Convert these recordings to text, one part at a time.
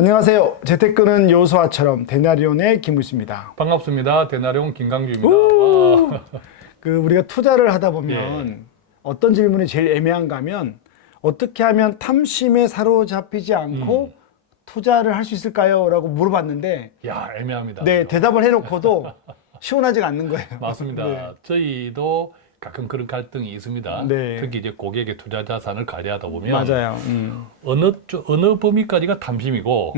안녕하세요. 재테크는 요수아처럼 데나리온의 김우수입니다. 반갑습니다. 데나리온 김강주입니다. 와. 우리가 투자를 하다 보면 어떤 질문이 제일 애매한가 하면 어떻게 하면 탐심에 사로잡히지 않고 투자를 할 수 있을까요? 라고 물어봤는데 야, 애매합니다. 네, 대답을 해놓고도 시원하지가 않는 거예요. 맞습니다. 네. 저희도 가끔 그런 갈등이 있습니다. 네. 특히 이제 고객의 투자 자산을 관리하다 보면 맞아요. 어느 범위까지가 탐심이고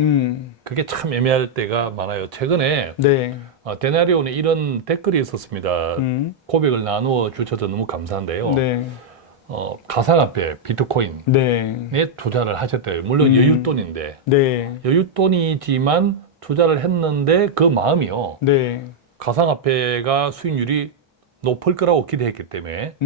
그게 참 애매할 때가 많아요. 최근에 네. 데나리온에 이런 댓글이 있었습니다. 고백을 나누어 주셔서 너무 감사한데요. 네. 가상화폐, 비트코인에 네. 투자를 하셨대요. 물론 여윳돈인데 네. 여윳돈이지만 투자를 했는데 그 마음이요. 네. 가상화폐가 수익률이 높을 거라고 기대했기 때문에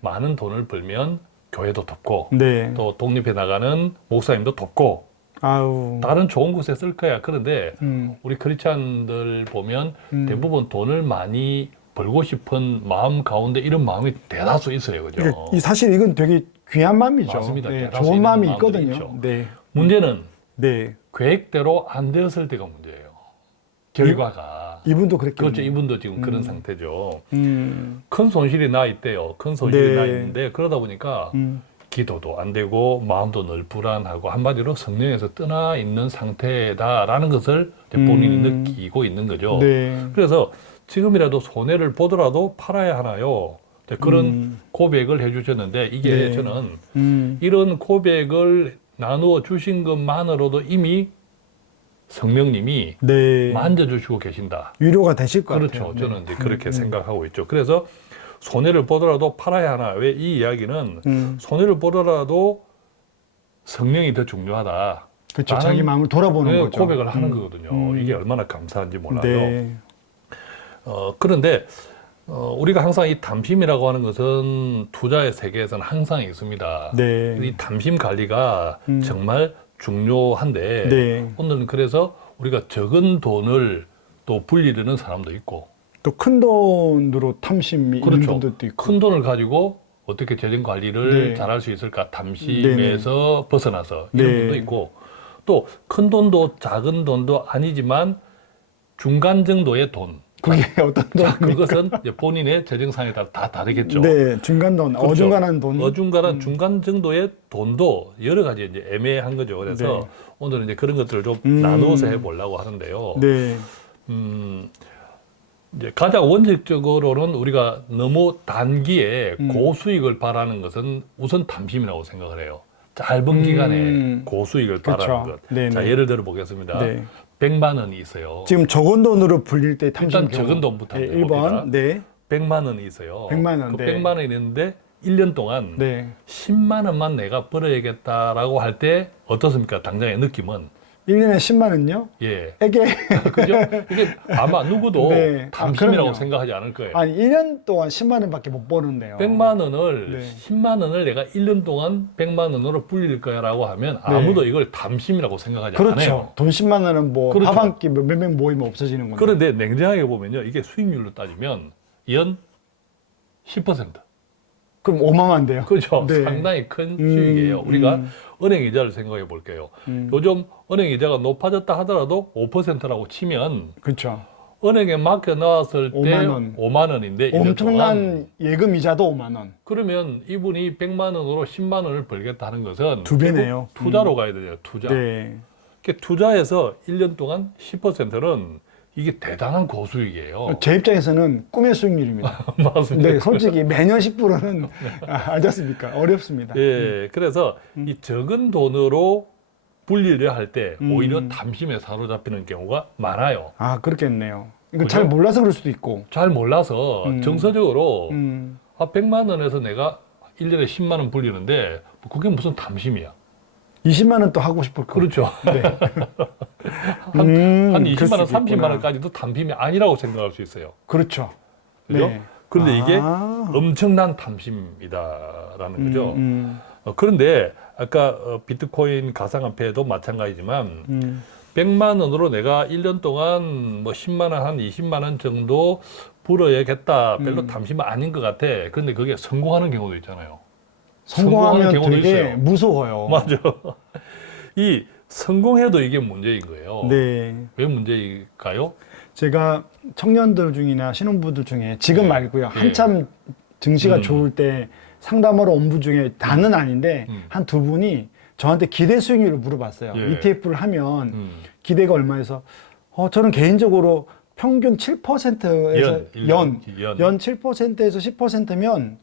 많은 돈을 벌면 교회도 돕고 네. 또 독립해 나가는 목사님도 돕고 아우. 다른 좋은 곳에 쓸 거야. 그런데 음. 우리 크리스찬들 보면 대부분 돈을 많이 벌고 싶은 마음 가운데 이런 마음이 대다수 있어요. 그죠? 사실 이건 되게 귀한 마음이죠. 맞습니다. 네, 대다수 좋은 있는 마음이 마음들이 있거든요. 있죠. 네. 문제는 네. 계획대로 안 되었을 때가 문제예요. 결과가. 이분도 그랬겠네요. 그렇죠. 이분도 지금 그런 상태죠. 음. 큰 손실이 나 있대요. 큰 손실이 네. 나 있는데 그러다 보니까 기도도 안 되고 마음도 늘 불안하고 한마디로 성령에서 떠나 있는 상태다라는 것을 이제 본인이 느끼고 있는 거죠. 네. 그래서 지금이라도 손해를 보더라도 팔아야 하나요? 이제 그런 고백을 해주셨는데 이게 네. 저는 이런 고백을 나누어 주신 것만으로도 이미 성령님이 네. 만져주시고 계신다. 위로가 되실 것 그렇죠. 같아요. 저는 이제 그렇게 생각하고 있죠. 그래서 손해를 보더라도 팔아야 하나. 왜 이 이야기는 손해를 보더라도 성령이 더 중요하다. 그렇죠. 자기 마음을 돌아보는 거죠. 고백을 하는 거거든요. 이게 얼마나 감사한지 몰라요. 네. 그런데 우리가 항상 이 탐심이라고 하는 것은 투자의 세계에서는 항상 있습니다. 네. 이 탐심 관리가 정말 중요한데 네. 오늘은 그래서 우리가 적은 돈을 또 불리려는 사람도 있고 또 큰 돈으로 탐심이 있는 그렇죠. 분들도 있고. 큰 돈을 가지고 어떻게 재정 관리를 네. 잘할 수 있을까 탐심에서 벗어나서 이런 네. 분도 있고 또 큰 돈도 작은 돈도 아니지만 중간 정도의 돈. 그게 어떤 자, 돈? 그것은 이제 본인의 재정상에 따라 다 다르겠죠. 네. 중간 돈, 그렇죠. 어중간한 돈. 어중간한 중간 정도의 돈도 여러 가지 이제 애매한 거죠. 그래서 네. 오늘은 이제 그런 것들을 좀 나누어서 해보려고 하는데요. 네. 이제 가장 원칙적으로는 우리가 너무 단기에 고수익을 바라는 것은 우선 탐심이라고 생각을 해요. 짧은 기간에 고수익을 바라는 그렇죠. 것. 네네. 자, 예를 들어 보겠습니다. 네. 100만 원이 있어요. 지금 적은 돈으로 불릴 때 탐심 일단 경우. 적은 돈부터 네, 한번 해봅니다. 1번. 네. 100만 원이 있어요. 100만 원, 그 네. 100만 원이 있는데 1년 동안 네. 10만 원만 내가 벌어야겠다라고 할 때 어떻습니까? 당장의 느낌은 1년에 10만 원요? 예. 에게. 그죠? 이게 아마 누구도 네. 탐심이라고 그럼요. 생각하지 않을 거예요. 아니 1년 동안 10만 원밖에 못 버는데요. 100만 원을 네. 10만 원을 내가 1년 동안 100만 원으로 불릴 거야라고 하면 아무도 이걸 탐심이라고 생각하지 않아요. 그렇죠. 돈 10만 원은 뭐 그렇죠. 밥 한 끼 몇 명 모이면 없어지는 건데. 그런데 냉정하게 보면요. 이게 수익률로 따지면 연 10%. 그럼 어마어마한데요. 그렇죠. 네. 상당히 큰 수익이에요. 우리가 은행 이자를 생각해 볼게요. 요즘 은행 이자가 높아졌다 하더라도 5%라고 치면 그렇죠. 은행에 맡겨 놨을 때 5만 원. 5만 원인데 1년 동안. 엄청난 예금 이자도 5만 원. 그러면 이분이 100만 원으로 10만 원을 벌겠다 하는 것은 두 배네요. 결국 투자로 가야 되죠. 투자. 네. 투자해서 1년 동안 10%는 이게 대단한 고수익이에요. 제 입장에서는 꿈의 수익률입니다. 맞습니다. 네, 솔직히 매년 10%는 알지 않습니까? 어렵습니다. 예, 그래서 이 적은 돈으로 불리려 할 때 오히려 탐심에 사로잡히는 경우가 많아요. 아, 그렇겠네요. 이거 그죠? 잘 몰라서 그럴 수도 있고. 잘 몰라서 정서적으로 100만 원에서 내가 1년에 10만 원 불리는데 그게 무슨 탐심이야. 20만 원 또 하고 싶을 거. 그렇죠. 네. 한 그럴 20만 원, 수도 30만 있구나. 원까지도 탐심이 아니라고 생각할 수 있어요. 그렇죠. 그죠? 네. 그런데 이게 아. 엄청난 탐심이다라는 거죠. 그런데 아까 비트코인 가상화폐도 마찬가지지만 100만 원으로 내가 1년 동안 뭐 10만 원, 한 20만 원 정도 벌어야겠다. 별로 탐심은 아닌 것 같아. 그런데 그게 성공하는 경우도 있잖아요. 성공하면 경우도 되게 있어요. 무서워요. 맞아. 이 성공해도 이게 문제인 거예요. 네. 왜 문제일까요? 제가 청년들 중이나 신혼부들 중에 지금 말고요. 한참 증시가 좋을 때 상담하러 온 분 중에 다는 아닌데 한 두 분이 저한테 기대 수익률을 물어봤어요. 예. ETF를 하면 기대가 얼마에서 저는 개인적으로 평균 7%에서 연 7%에서 10%면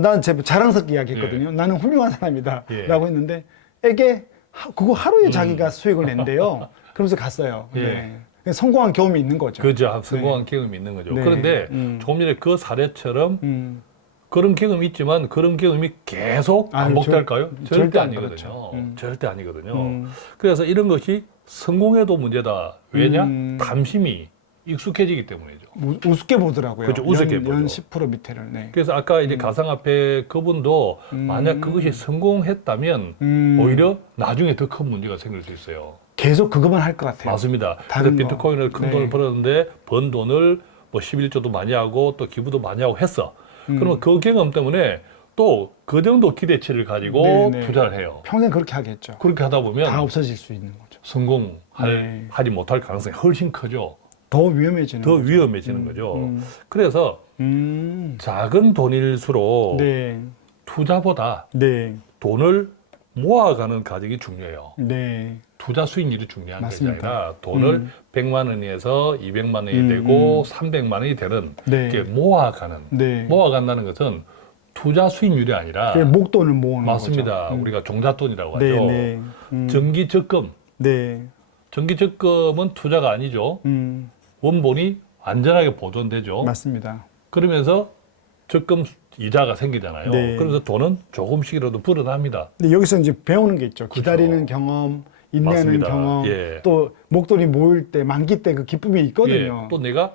난 제가 자랑스럽게 이야기했거든요. 나는 훌륭한 사람이다 라고 했는데 에게 그거 하루에 자기가 수익을 낸대요. 그러면서 갔어요. 네. 성공한 경험이 있는 거죠. 그죠. 성공한 경험이 있는 거죠. 네. 그런데 조금 전에 그 사례처럼 그런 경험이 있지만 그런 경험이 계속 반복될까요? 절대 아니거든요. 그렇죠. 절대 아니거든요. 그래서 이런 것이 성공해도 문제다. 왜냐? 담심이 익숙해지기 때문이죠. 우습게 보더라고요. 그렇죠. 우습게 연 보죠. 10% 밑에를. 네. 그래서 아까 이제 가상화폐 그분도 만약 그것이 성공했다면 오히려 나중에 더 큰 문제가 생길 수 있어요. 계속 그것만 할 것 같아요. 맞습니다. 다른 그래서 비트코인을 큰 돈을 벌었는데 번 돈을 뭐 11조도 많이 하고 또 기부도 많이 하고 했어. 그러면 그 경험 때문에 또 그 정도 기대치를 가지고 투자를 해요. 평생 그렇게 하겠죠. 그렇게 하다 보면 다 없어질 수 있는 거죠. 성공하지 못할 가능성이 훨씬 크죠. 더 위험해지는 더 거죠. 위험해지는 거죠. 그래서 작은 돈일수록 투자보다 돈을 모아가는 과정이 중요해요. 투자 수익률이 중요한 것이 아니라 돈을 100만 원에서 200만 원이 되고 300만 원이 되는 이렇게 모아간다는 것은 투자 수익률이 아니라 목돈을 모으는 맞습니다. 거죠. 우리가 종잣돈이라고 하죠. 정기 적금. 정기 적금은 투자가 아니죠. 원본이 안전하게 보존되죠. 맞습니다. 그러면서 적금 이자가 생기잖아요. 그래서 돈은 조금씩이라도 불어납니다. 근데 여기서 이제 배우는 게 있죠. 기다리는 경험, 인내하는 맞습니다. 경험, 또 목돈이 모일 때, 만기 때 그 기쁨이 있거든요. 또 내가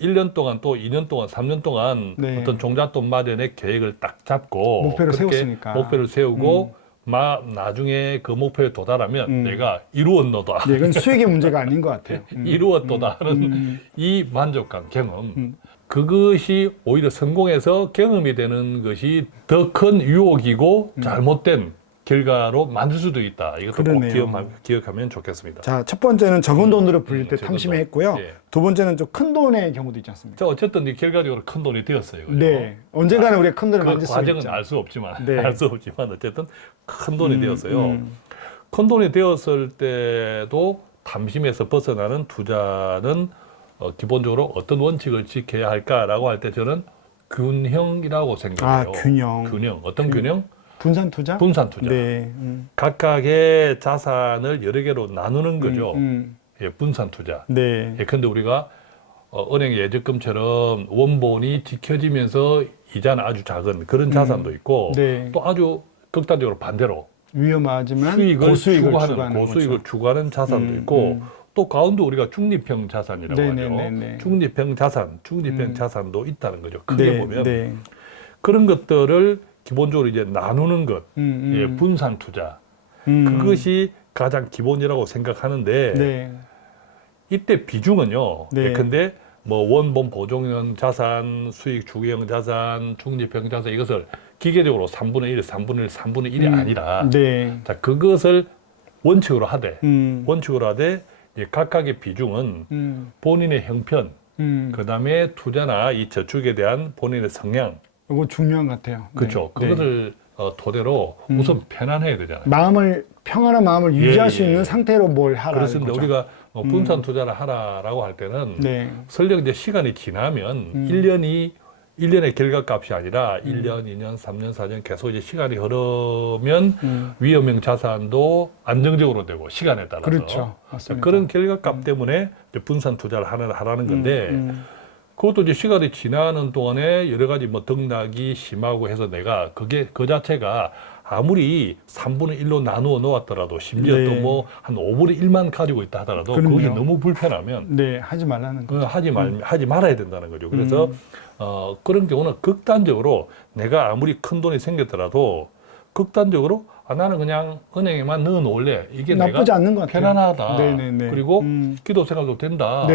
1년 동안 또 2년 동안 3년 동안 어떤 종잣돈 마련의 계획을 딱 잡고 목표를 세웠으니까. 목표를 세우고 나중에 그 목표에 도달하면 내가 이루었노다. 이건 수익의 문제가 아닌 것 같아요. 이루었도다 하는 이 만족감, 경험. 그것이 오히려 성공해서 경험이 되는 것이 더 큰 유혹이고 잘못된 결과로 만들 수도 있다. 이것도 꼭 기억하면 좋겠습니다. 자, 첫 번째는 적은 돈으로 불릴 때 탐심해 했고요. 예. 두 번째는 좀 큰 돈의 경우도 있지 않습니까? 자, 어쨌든 이 결과적으로 큰 돈이 되었어요. 그죠? 네. 언젠가는 우리가 큰 돈을 그 만질 수 과정은 있죠. 알 수 없지만, 네. 알 수 없지만 어쨌든 큰 돈이 되었어요. 큰 돈이 되었을 때도 탐심에서 벗어나는 투자는 기본적으로 어떤 원칙을 지켜야 할까라고 할 때 저는 균형이라고 생각해요. 균형. 어떤 균형? 분산 투자? 분산 투자. 각각의 자산을 여러 개로 나누는 거죠. 예, 분산 투자. 예, 근데 우리가 은행 예적금처럼 원본이 지켜지면서 이자는 아주 작은 그런 자산도 있고 또 아주 극단적으로 반대로 위험하지만 고수익을 추구하는 자산도 있고 또 가운데 우리가 중립형 자산이라고 하죠. 중립형 자산도 있다는 거죠. 크게 보면 그런 것들을 기본적으로 이제 나누는 것, 예, 분산 투자. 그것이 가장 기본이라고 생각하는데 이때 비중은요. 예컨대 뭐 원본 보존형 자산, 수익 추구형 자산, 중립형 자산 이것을 기계적으로 3분의 1, 3분의 1, 3분의 1이 아니라 자, 그것을 원칙으로 하되 예, 각각의 비중은 본인의 형편, 그다음에 투자나 이 저축에 대한 본인의 성향 이거 중요한 것 같아요. 그렇죠. 그것을 토대로 우선 편안해야 되잖아요. 평안한 마음을 유지할 수 있는 상태로 뭘 하라는 그렇습니다. 거죠. 우리가 분산 투자를 하라라고 할 때는 설령 이제 시간이 지나면 1년의 결과값이 아니라 1년, 2년, 3년, 4년 계속 이제 시간이 흐르면 위험형 자산도 안정적으로 되고 시간에 따라서 그렇죠. 맞습니다. 그런 결과값 때문에 이제 분산 투자를 하라는 건데 그것도 이제 시간이 지나는 동안에 여러 가지 뭐 등락이 심하고 해서 내가 그 자체가 아무리 3분의 1로 나누어 놓았더라도 심지어 또 뭐 한 5분의 1만 가지고 있다 하더라도 그것이 너무 불편하면 하지 말라는 거죠. 하지 말아야 된다는 거죠. 그래서 그런 경우는 극단적으로 내가 아무리 큰 돈이 생겼더라도 극단적으로 나는 그냥 은행에만 넣어 놓을래. 이게 나쁘지 내가 않는 것 같아요. 편안하다. 그리고 기도 생활도 된다.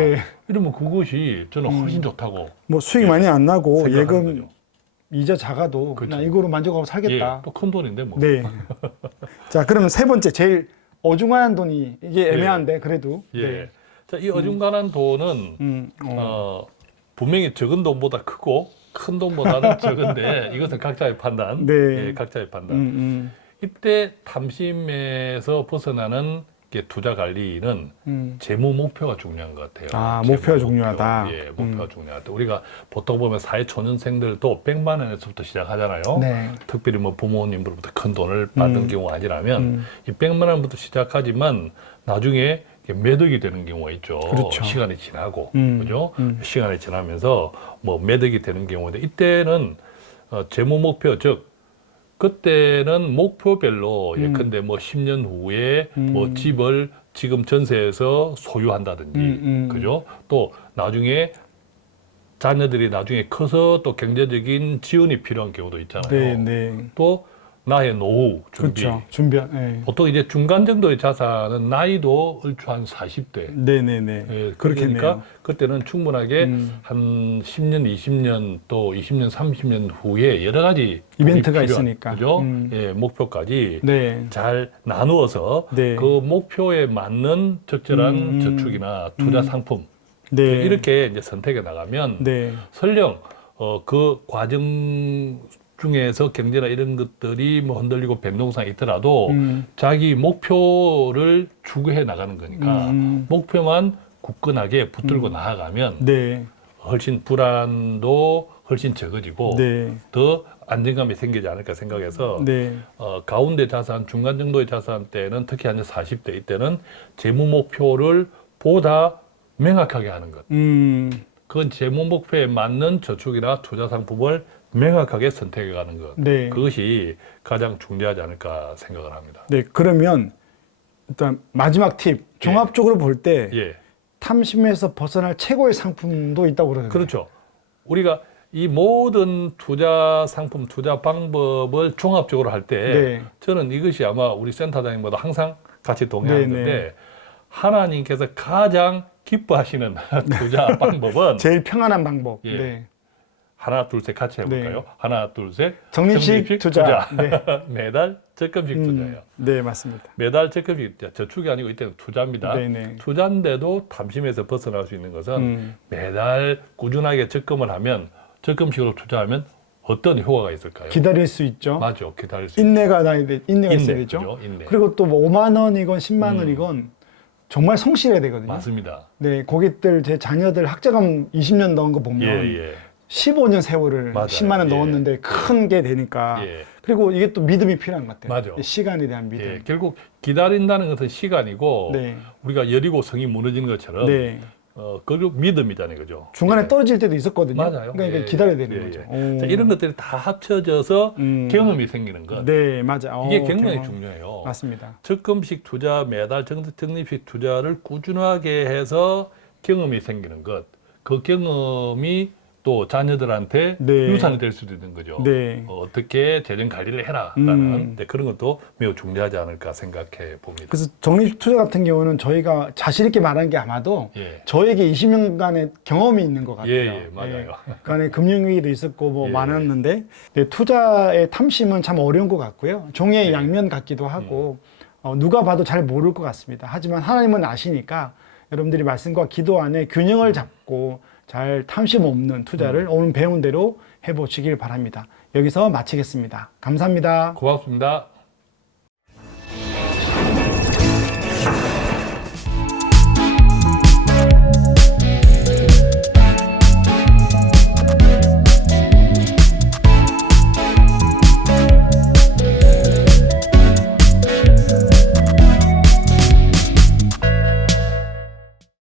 이러면 그것이 저는 훨씬 좋다고. 뭐 수익 많이 안 나고 예금 거죠. 이자 작아도 그냥 이거로 만족하고 살겠다. 또 큰 돈인데 뭐. 자, 그러면 세 번째 제일 어중간한 돈이 이게 애매한데 그래도. 예. 네. 자, 이 어중간한 돈은 분명히 적은 돈보다 크고 큰 돈보다는 적은데 이것은 각자의 판단. 네. 예, 각자의 판단. 이때 탐심에서 벗어나는 게 투자 관리는 재무 목표가 중요한 것 같아요. 아, 재무 목표가 목표. 중요하다. 예, 목표가 중요하다. 우리가 보통 보면 사회 초년생들도 100만 원에서부터 시작하잖아요. 네. 특별히 뭐 부모님으로부터 큰 돈을 받은 경우가 아니라면 이 100만 원부터 시작하지만 나중에 매덕이 되는 경우가 있죠. 그렇죠. 시간이 지나고, 그죠? 시간이 지나면서 뭐 매덕이 되는 경우인데 이때는 재무 목표, 즉 그때는 목표별로 예컨대 뭐 10년 후에 뭐 집을 지금 전세에서 소유한다든지, 그죠? 또 나중에 자녀들이 나중에 커서 또 경제적인 지원이 필요한 경우도 있잖아요. 네, 네. 또 나의 노후 준비. 그렇죠. 준비한. 네. 보통 이제 중간 정도의 자산은 나이도 얼추 한 40대. 네, 네, 네. 예, 그렇겠네요. 그러니까 그때는 충분하게 한 10년, 20년 또 20년, 30년 후에 여러 가지 이벤트가 돈이 필요한, 있으니까. 그죠? 예, 목표까지 네. 잘 나누어서 네. 그 목표에 맞는 적절한 저축이나 투자 상품 네. 이렇게 이제 선택해 나가면 네. 설령 그 과정 중에서 경제나 이런 것들이 뭐 흔들리고 변동사항이 있더라도 자기 목표를 추구해 나가는 거니까 목표만 굳건하게 붙들고 나아가면 네. 훨씬 불안도 훨씬 적어지고 네. 더 안정감이 생기지 않을까 생각해서 네. 가운데 자산, 중간 정도의 자산 때는 특히 한 40대 이때는 재무 목표를 보다 명확하게 하는 것. 그건 재무 목표에 맞는 저축이나 투자 상품을 명확하게 선택해가는 것. 네. 그것이 가장 중요하지 않을까 생각을 합니다. 네. 그러면 일단 마지막 팁. 종합적으로 볼 때 예, 탐심에서 벗어날 최고의 상품도 있다고 그러거든요. 그렇죠. 우리가 이 모든 투자 상품, 투자 방법을 종합적으로 할 때 네. 저는 이것이 아마 우리 센터장님보다 항상 같이 동의하는데 네, 네. 하나님께서 가장 기뻐하시는 투자 방법은 제일 평안한 방법. 예. 네. 하나, 둘, 셋 같이 해볼까요? 네. 하나, 둘, 셋. 적립식 투자. 네. 매달 적금식 투자예요. 네, 맞습니다. 매달 적금식 투자. 저축이 아니고 이때는 투자입니다. 네네. 투자인데도 탐심에서 벗어날 수 있는 것은 매달 꾸준하게 적금을 하면 적금식으로 투자하면 어떤 효과가 있을까요? 기다릴 수 있죠. 맞아, 기다릴 수 인내가 나야 돼. 인내가 있어야 인내, 되죠. 그죠? 인내. 그리고 또 뭐 5만 원이건 10만 원이건 정말 성실해야 되거든요. 맞습니다. 네, 고객들 제 자녀들 학자금 20년 넣은 거 보면 예. 15년 세월을 맞아요. 10만 원 예. 넣었는데 큰 게 되니까. 예. 그리고 이게 또 믿음이 필요한 것 같아요. 맞아. 시간에 대한 믿음. 예. 결국 기다린다는 것은 시간이고 네. 우리가 여리고 성이 무너지는 것처럼 네. 결국 믿음이잖아요, 그죠? 중간에 예. 떨어질 때도 있었거든요. 맞아요. 그러니까 이게 예, 기다려야 되는 예, 거죠. 예. 오. 자, 이런 것들이 다 합쳐져서 경험이 생기는 것. 네, 맞아. 이게 굉장히 경험. 중요해요. 맞습니다. 적금식 투자, 매달 적립식 투자를 꾸준하게 해서 경험이 생기는 것. 그 경험이 또 자녀들한테 네. 유산이 될 수도 있는 거죠. 네. 어떻게 재정 관리를 해라라는 그런 것도 매우 중요하지 않을까 생각해 봅니다. 그래서 적립 투자 같은 경우는 저희가 자신 있게 말한 게 아마도 예. 저에게 20년간의 경험이 있는 것 같아요. 예, 맞아요. 그 안에 금융위기도 있었고 뭐 예. 많았는데 네, 투자의 탐심은 참 어려운 것 같고요. 종이의 예. 양면 같기도 하고 누가 봐도 잘 모를 것 같습니다. 하지만 하나님은 아시니까 여러분들이 말씀과 기도 안에 균형을 잡고 잘 탐심 없는 투자를 오늘 배운 대로 해보시길 바랍니다. 여기서 마치겠습니다. 감사합니다. 고맙습니다.